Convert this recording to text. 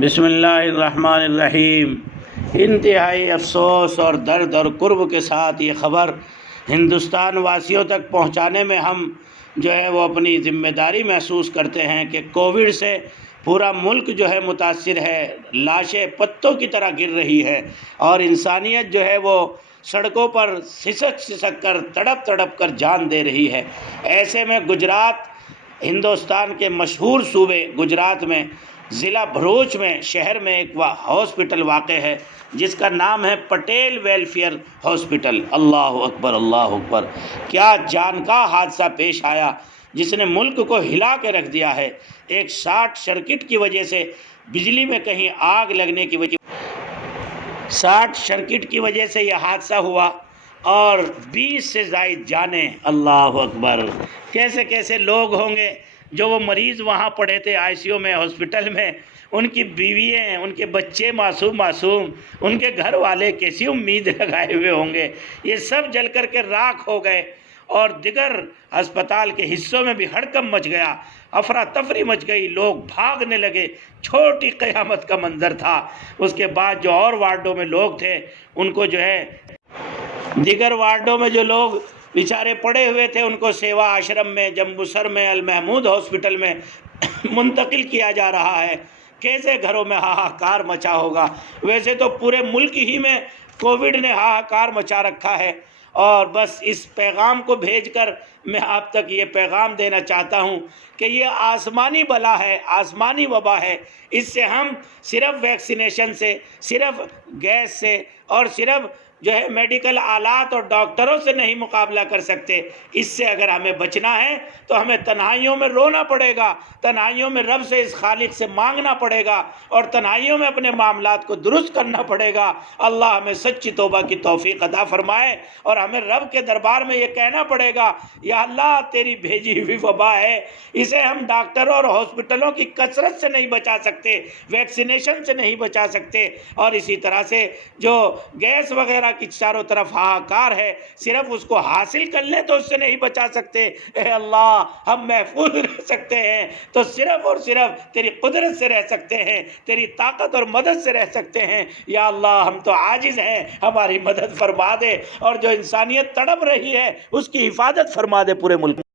بسم اللہ الرحمن الرحیم۔ انتہائی افسوس اور درد اور کرب کے ساتھ یہ خبر ہندوستان واسیوں تک پہنچانے میں ہم وہ اپنی ذمہ داری محسوس کرتے ہیں کہ کووڈ سے پورا ملک متاثر ہے، لاشیں پتوں کی طرح گر رہی ہے اور انسانیت وہ سڑکوں پر سسک کر تڑپ کر جان دے رہی ہے۔ ایسے میں گجرات، ہندوستان کے مشہور صوبے گجرات میں ضلع بھروچ میں شہر میں ایک ہاسپٹل واقع ہے جس کا نام ہے پٹیل ویلفیئر ہاسپٹل۔ اللہ اکبر، اللہ اکبر! کیا جان کا حادثہ پیش آیا جس نے ملک کو ہلا کے رکھ دیا ہے۔ ایک شارٹ سرکٹ کی وجہ سے، بجلی میں کہیں آگ لگنے کی وجہ سے یہ حادثہ ہوا اور 20 سے زائد جانیں۔ اللہ اکبر! کیسے کیسے لوگ ہوں گے جو وہ مریض وہاں پڑے تھے آئی سی یو میں، ہاسپٹل میں، ان کی بیوییں، ان کے بچے معصوم، ان کے گھر والے کیسی امید لگائے ہوئے ہوں گے۔ یہ سب جل کر کے راکھ ہو گئے اور دیگر ہسپتال کے حصوں میں بھی ہڑکم مچ گیا، افراتفری مچ گئی، لوگ بھاگنے لگے، چھوٹی قیامت کا منظر تھا۔ اس کے بعد جو اور وارڈوں میں لوگ تھے ان کو دیگر وارڈوں میں جو لوگ بیچارے پڑے ہوئے تھے ان کو سیوا آشرم میں، جمبوسر میں، المحمود ہاسپٹل میں منتقل کیا جا رہا ہے۔ کیسے گھروں میں ہاہاکار مچا ہوگا۔ ویسے تو پورے ملک ہی میں کووڈ نے ہاہاکار مچا رکھا ہے، اور بس اس پیغام کو بھیج کر میں آپ تک یہ پیغام دینا چاہتا ہوں کہ یہ آسمانی بلا ہے، آسمانی وبا ہے۔ اس سے ہم صرف ویکسینیشن سے، صرف گیس سے اور صرف میڈیکل آلات اور ڈاکٹروں سے نہیں مقابلہ کر سکتے۔ اس سے اگر ہمیں بچنا ہے تو ہمیں تنہائیوں میں رونا پڑے گا، تنہائیوں میں رب سے، اس خالق سے مانگنا پڑے گا اور تنہائیوں میں اپنے معاملات کو درست کرنا پڑے گا۔ اللہ ہمیں سچی توبہ کی توفیق عطا فرمائے اور ہمیں رب کے دربار میں یہ کہنا پڑے گا، یا اللہ تیری بھیجی ہوئی وبا ہے، اسے ہم ڈاکٹروں اور ہاسپٹلوں کی کثرت سے نہیں بچا سکتے، ویکسینیشن سے نہیں بچا سکتے، اور اسی طرح سے جو گیس وغیرہ کی چاروں طرف ہاہاکار ہے، صرف اس کو حاصل کر لیں تو اس سے نہیں بچا سکتے۔ اے اللہ، ہم محفوظ رہ سکتے ہیں تو صرف اور صرف تیری قدرت سے رہ سکتے ہیں، تیری طاقت اور مدد سے رہ سکتے ہیں۔ یا اللہ، ہم تو عاجز ہیں، ہماری مدد فرما دے، اور جو انسانیت تڑپ رہی ہے اس کی حفاظت فرما دے پورے ملک میں۔